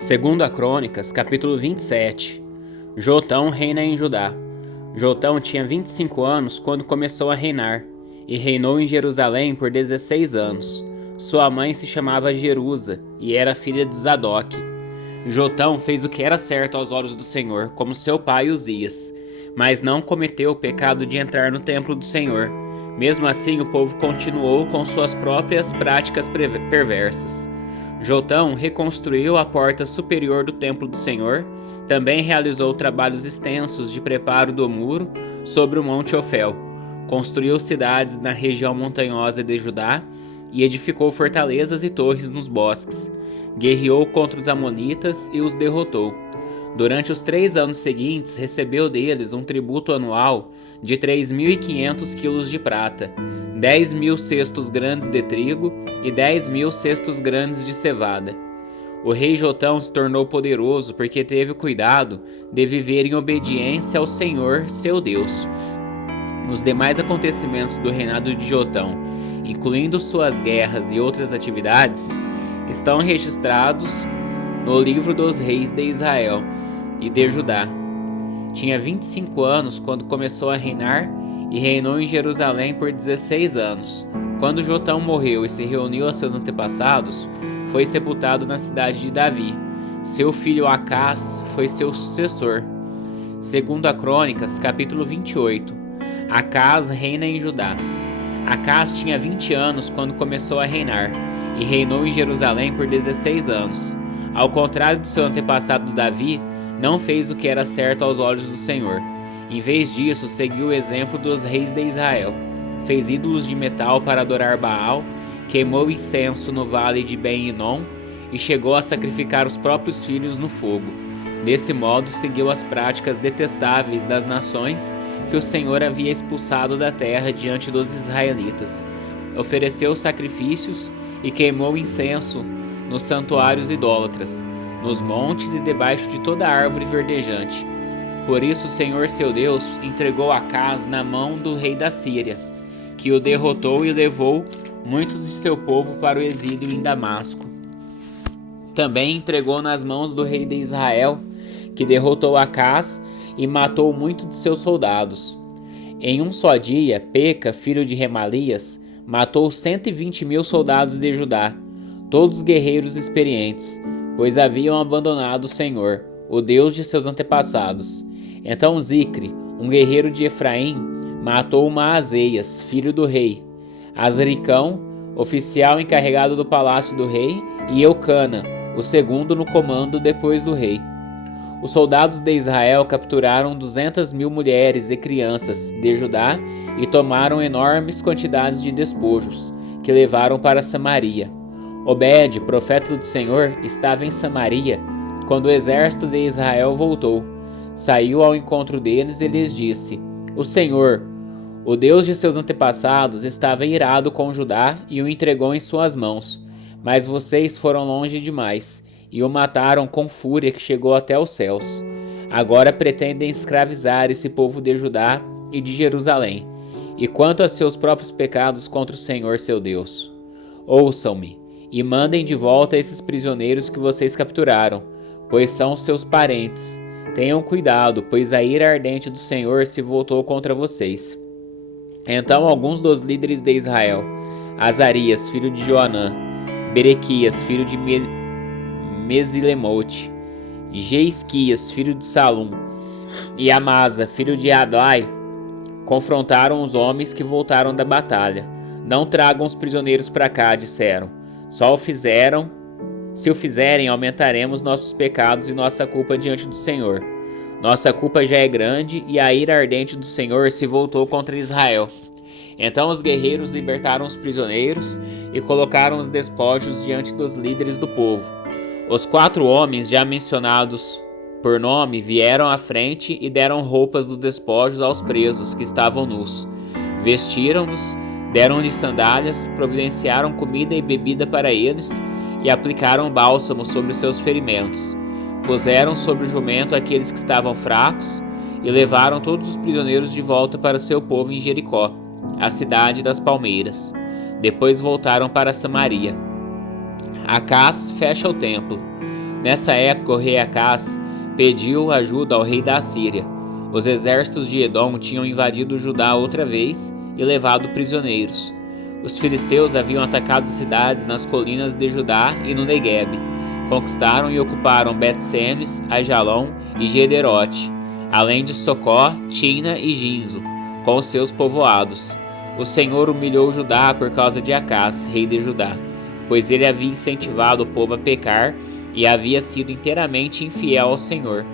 Segundo a Crônicas, capítulo 27. Jotão reina em Judá. Jotão tinha 25 anos quando começou a reinar, e reinou em Jerusalém por 16 anos. Sua mãe se chamava Jerusa, e era filha de Zadok. Jotão fez o que era certo aos olhos do Senhor, como seu pai Uzias, mas não cometeu o pecado de entrar no templo do Senhor. Mesmo assim, o povo continuou com suas próprias práticas perversas. Jotão reconstruiu a porta superior do templo do Senhor, também realizou trabalhos extensos de preparo do muro sobre o Monte Ofel, construiu cidades na região montanhosa de Judá e edificou fortalezas e torres nos bosques. Guerreou contra os amonitas e os derrotou. Durante os 3 anos seguintes, recebeu deles um tributo anual de 3.500 quilos de prata, 10.000 cestos grandes de trigo e 10.000 cestos grandes de cevada. O rei Jotão se tornou poderoso porque teve o cuidado de viver em obediência ao Senhor, seu Deus. Os demais acontecimentos do reinado de Jotão, incluindo suas guerras e outras atividades, estão registrados no livro dos reis de Israel e de Judá. Tinha 25 anos quando começou a reinar e reinou em Jerusalém por 16 anos. Quando Jotão morreu e se reuniu a seus antepassados, foi sepultado na cidade de Davi. Seu filho Acás foi seu sucessor. Segundo a Crônicas, capítulo 28. Acás reina em Judá. Acás tinha 20 anos quando começou a reinar e reinou em Jerusalém por 16 anos. Ao contrário de seu antepassado Davi, não fez o que era certo aos olhos do Senhor. Em vez disso, seguiu o exemplo dos reis de Israel. Fez ídolos de metal para adorar Baal, queimou incenso no vale de Ben-Hinom e chegou a sacrificar os próprios filhos no fogo. Desse modo, seguiu as práticas detestáveis das nações que o Senhor havia expulsado da terra diante dos israelitas. Ofereceu sacrifícios e queimou incenso nos santuários idólatras, nos montes e debaixo de toda árvore verdejante. Por isso o Senhor seu Deus entregou Acás na mão do rei da Síria, que o derrotou e levou muitos de seu povo para o exílio em Damasco. Também entregou nas mãos do rei de Israel, que derrotou Acás e matou muitos de seus soldados. Em um só dia, Peca, filho de Remalias, matou 120.000 soldados de Judá, todos guerreiros experientes, pois haviam abandonado o Senhor, o Deus de seus antepassados. Então Zicre, um guerreiro de Efraim, matou Maazéias, filho do rei, Azricão, oficial encarregado do palácio do rei, e Eucana, o segundo no comando depois do rei. Os soldados de Israel capturaram 200.000 mulheres e crianças de Judá e tomaram enormes quantidades de despojos, que levaram para Samaria. Obed, profeta do Senhor, estava em Samaria quando o exército de Israel voltou. Saiu ao encontro deles e lhes disse: O Senhor, o Deus de seus antepassados, estava irado com Judá e o entregou em suas mãos. Mas vocês foram longe demais e o mataram com fúria que chegou até os céus. Agora pretendem escravizar esse povo de Judá e de Jerusalém. E quanto a seus próprios pecados contra o Senhor seu Deus, ouçam-me e mandem de volta esses prisioneiros que vocês capturaram, pois são seus parentes. Tenham cuidado, pois a ira ardente do Senhor se voltou contra vocês. Então alguns dos líderes de Israel, Azarias, filho de Joanã, Berequias, filho de Mesilemote, Jeisquias, filho de Salum, e Amasa, filho de Adlai, confrontaram os homens que voltaram da batalha. Não tragam os prisioneiros para cá, disseram. Se o fizerem, aumentaremos nossos pecados e nossa culpa diante do Senhor. Nossa culpa já é grande e a ira ardente do Senhor se voltou contra Israel. Então os guerreiros libertaram os prisioneiros e colocaram os despojos diante dos líderes do povo. Os 4 homens já mencionados por nome vieram à frente e deram roupas dos despojos aos presos que estavam nus. Vestiram-nos, deram-lhes sandálias, providenciaram comida e bebida para eles e aplicaram bálsamo sobre seus ferimentos. Puseram sobre o jumento aqueles que estavam fracos e levaram todos os prisioneiros de volta para seu povo em Jericó, a cidade das palmeiras. Depois voltaram para Samaria. Acás fecha o templo. Nessa época, o rei Acaz pediu ajuda ao rei da Síria. Os exércitos de Edom tinham invadido Judá outra vez e levado prisioneiros. Os filisteus haviam atacado cidades nas colinas de Judá e no Negueb. Conquistaram e ocuparam Bet-Semes, Aijalon e Gederote, além de Socó, Tina e Ginzo, com os seus povoados. O Senhor humilhou Judá por causa de Acaz, rei de Judá, pois ele havia incentivado o povo a pecar e havia sido inteiramente infiel ao Senhor.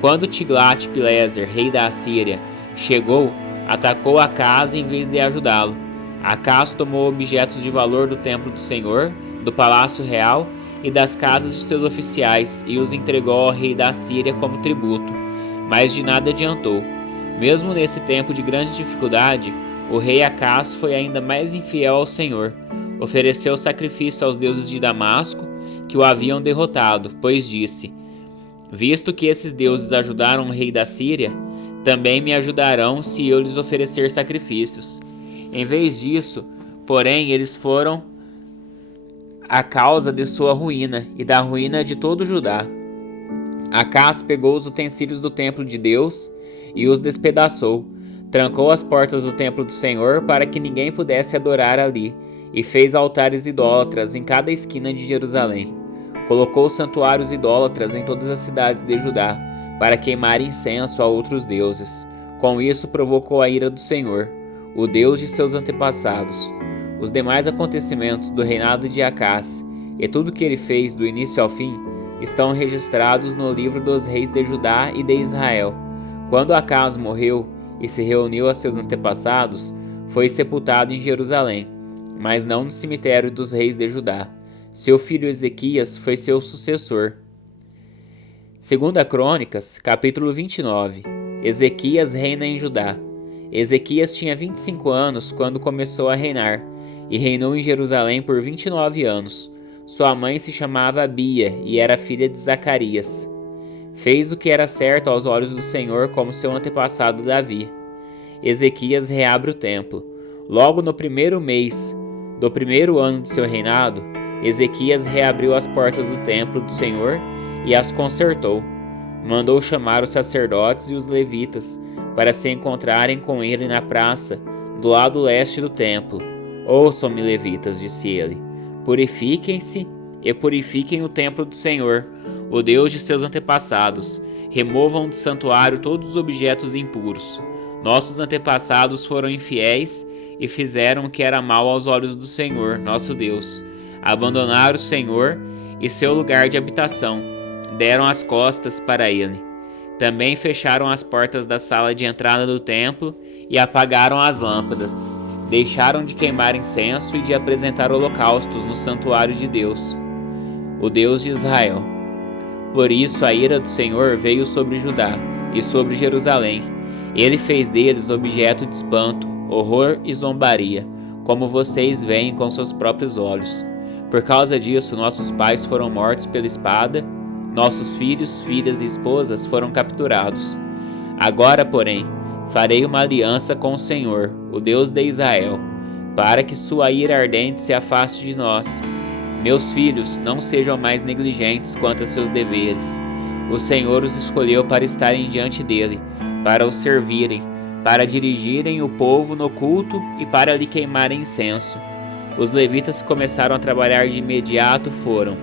Quando Tiglat-Pileser, rei da Assíria, chegou, atacou Acaz em vez de ajudá-lo. Acaz tomou objetos de valor do templo do Senhor, do palácio real e das casas de seus oficiais e os entregou ao rei da Assíria como tributo, mas de nada adiantou. Mesmo nesse tempo de grande dificuldade, o rei Acaz foi ainda mais infiel ao Senhor. Ofereceu sacrifício aos deuses de Damasco, que o haviam derrotado, pois disse: visto que esses deuses ajudaram o rei da Síria, também me ajudarão se eu lhes oferecer sacrifícios. Em vez disso, porém, eles foram a causa de sua ruína e da ruína de todo Judá. Acaz pegou os utensílios do templo de Deus e os despedaçou, trancou as portas do templo do Senhor para que ninguém pudesse adorar ali, e fez altares idólatras em cada esquina de Jerusalém. Colocou santuários idólatras em todas as cidades de Judá, para queimar incenso a outros deuses. Com isso provocou a ira do Senhor, o Deus de seus antepassados. Os demais acontecimentos do reinado de Acaz, e tudo que ele fez do início ao fim, estão registrados no livro dos reis de Judá e de Israel. Quando Acaz morreu e se reuniu a seus antepassados, foi sepultado em Jerusalém, mas não no cemitério dos reis de Judá. Seu filho Ezequias foi seu sucessor. 2 Crônicas, capítulo 29. Ezequias reina em Judá. Ezequias tinha 25 anos quando começou a reinar, e reinou em Jerusalém por 29 anos. Sua mãe se chamava Abia e era filha de Zacarias. Fez o que era certo aos olhos do Senhor, como seu antepassado Davi. Ezequias reabre o templo. Logo no primeiro mês do primeiro ano de seu reinado, Ezequias reabriu as portas do templo do Senhor e as consertou. Mandou chamar os sacerdotes e os levitas para se encontrarem com ele na praça, do lado leste do templo. Ouçam-me, levitas, disse ele. Purifiquem-se e purifiquem o templo do Senhor, o Deus de seus antepassados. Removam do santuário todos os objetos impuros. Nossos antepassados foram infiéis e fizeram o que era mal aos olhos do Senhor, nosso Deus. Abandonaram o Senhor e seu lugar de habitação. Deram as costas para ele. Também fecharam as portas da sala de entrada do templo e apagaram as lâmpadas. Deixaram de queimar incenso e de apresentar holocaustos no santuário de Deus, o Deus de Israel. Por isso a ira do Senhor veio sobre Judá e sobre Jerusalém. Ele fez deles objeto de espanto, horror e zombaria, como vocês veem com seus próprios olhos. Por causa disso, nossos pais foram mortos pela espada, nossos filhos, filhas e esposas foram capturados. Agora, porém, farei uma aliança com o Senhor, o Deus de Israel, para que sua ira ardente se afaste de nós. Meus filhos, não sejam mais negligentes quanto a seus deveres. O Senhor os escolheu para estarem diante dele, para o servirem, para dirigirem o povo no culto e para lhe queimarem incenso. Os levitas que começaram a trabalhar de imediato foram: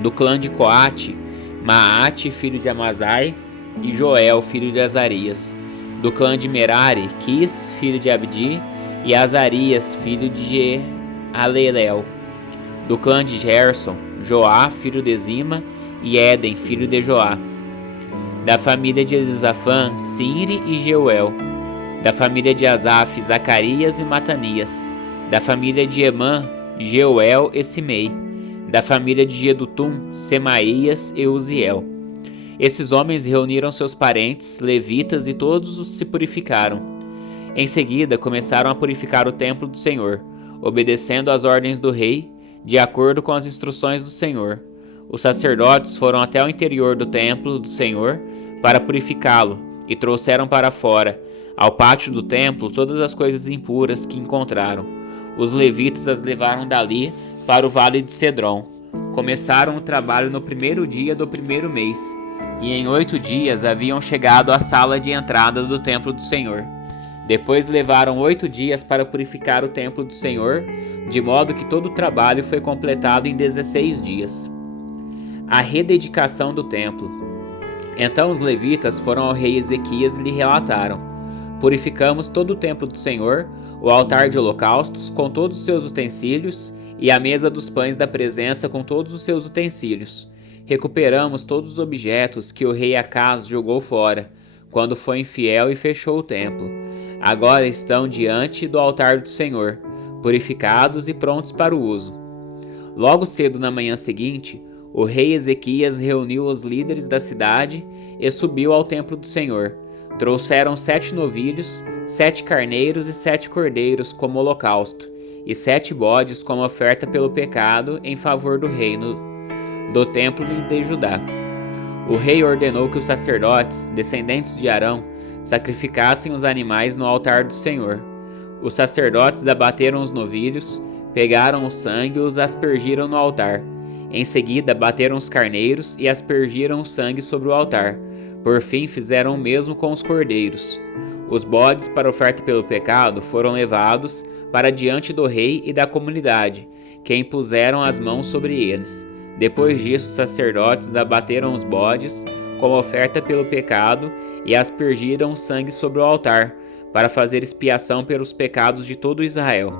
do clã de Coate, Maate, filho de Amazai, e Joel, filho de Azarias. Do clã de Merari, Quis, filho de Abdi, e Azarias, filho de Jealelel. Do clã de Gerson, Joá, filho de Zima, e Éden, filho de Joá. Da família de Elisafã, Sinri e Jeuel. Da família de Asaf, Zacarias e Matanias. Da família de Emã, Jeuel e Simei. Da família de Jedutum, Semaías e Uziel. Esses homens reuniram seus parentes, levitas, e todos os se purificaram. Em seguida, começaram a purificar o templo do Senhor, obedecendo às ordens do rei, de acordo com as instruções do Senhor. Os sacerdotes foram até o interior do templo do Senhor para purificá-lo, e trouxeram para fora, ao pátio do templo, todas as coisas impuras que encontraram. Os levitas as levaram dali para o vale de Cedron. Começaram o trabalho no primeiro dia do primeiro mês, e em 8 dias haviam chegado à sala de entrada do templo do Senhor. Depois levaram 8 dias para purificar o templo do Senhor, de modo que todo o trabalho foi completado em 16 dias. A rededicação do templo. Então os levitas foram ao rei Ezequias e lhe relataram: Purificamos todo o templo do Senhor, o altar de holocaustos com todos os seus utensílios e a mesa dos pães da presença com todos os seus utensílios. Recuperamos todos os objetos que o rei Acaz jogou fora, quando foi infiel e fechou o templo. Agora estão diante do altar do Senhor, purificados e prontos para o uso. Logo cedo na manhã seguinte, o rei Ezequias reuniu os líderes da cidade e subiu ao templo do Senhor. Trouxeram 7 novilhos, 7 carneiros e 7 cordeiros como holocausto, e 7 bodes como oferta pelo pecado em favor do reino do templo de Judá. O rei ordenou que os sacerdotes, descendentes de Arão, sacrificassem os animais no altar do Senhor. Os sacerdotes abateram os novilhos, pegaram o sangue e os aspergiram no altar. Em seguida, bateram os carneiros e aspergiram o sangue sobre o altar. Por fim, fizeram o mesmo com os cordeiros. Os bodes para oferta pelo pecado foram levados para diante do rei e da comunidade, que impuseram as mãos sobre eles. Depois disso, os sacerdotes abateram os bodes como oferta pelo pecado e aspergiram o sangue sobre o altar, para fazer expiação pelos pecados de todo Israel.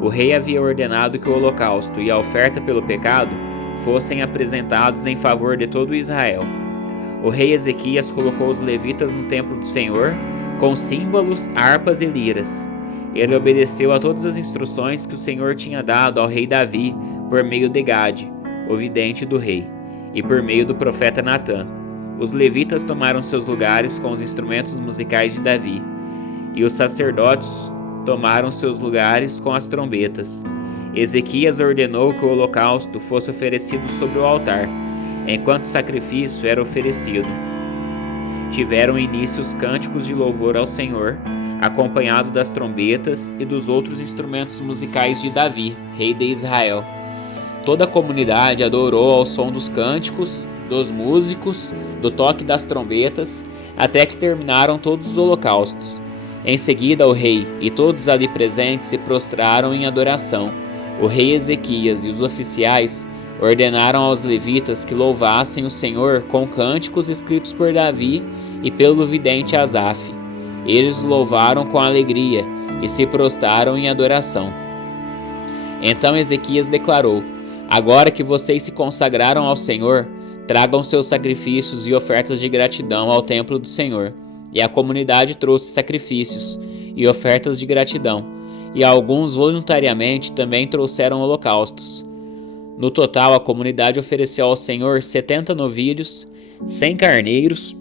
O rei havia ordenado que o holocausto e a oferta pelo pecado fossem apresentados em favor de todo Israel. O rei Ezequias colocou os levitas no templo do Senhor, com símbolos, harpas e liras. Ele obedeceu a todas as instruções que o Senhor tinha dado ao rei Davi por meio de Gade, o vidente do rei, e por meio do profeta Natã. Os levitas tomaram seus lugares com os instrumentos musicais de Davi, e os sacerdotes tomaram seus lugares com as trombetas. Ezequias ordenou que o holocausto fosse oferecido sobre o altar, enquanto o sacrifício era oferecido. Tiveram início os cânticos de louvor ao Senhor, acompanhado das trombetas e dos outros instrumentos musicais de Davi, rei de Israel. Toda a comunidade adorou ao som dos cânticos, dos músicos, do toque das trombetas, até que terminaram todos os holocaustos. Em seguida, o rei e todos ali presentes se prostraram em adoração. O rei Ezequias e os oficiais ordenaram aos levitas que louvassem o Senhor com cânticos escritos por Davi e pelo vidente Asaf. Eles o louvaram com alegria e se prostraram em adoração. Então Ezequias declarou: Agora que vocês se consagraram ao Senhor, tragam seus sacrifícios e ofertas de gratidão ao templo do Senhor. E a comunidade trouxe sacrifícios e ofertas de gratidão, e alguns voluntariamente também trouxeram holocaustos. No total, a comunidade ofereceu ao Senhor 70 novilhos, 100 carneiros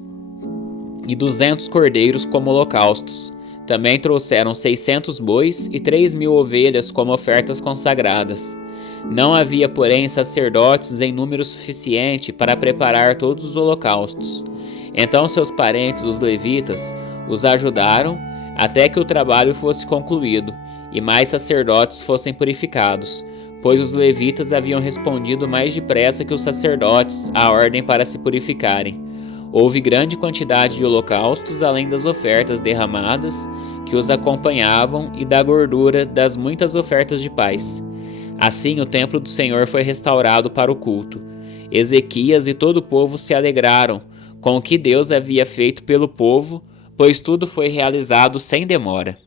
e 200 cordeiros como holocaustos. Também trouxeram 600 bois e 3.000 ovelhas como ofertas consagradas. Não havia, porém, sacerdotes em número suficiente para preparar todos os holocaustos. Então seus parentes, os levitas, os ajudaram até que o trabalho fosse concluído e mais sacerdotes fossem purificados, pois os levitas haviam respondido mais depressa que os sacerdotes à ordem para se purificarem. Houve grande quantidade de holocaustos, além das ofertas derramadas que os acompanhavam e da gordura das muitas ofertas de paz. Assim, o templo do Senhor foi restaurado para o culto. Ezequias e todo o povo se alegraram com o que Deus havia feito pelo povo, pois tudo foi realizado sem demora.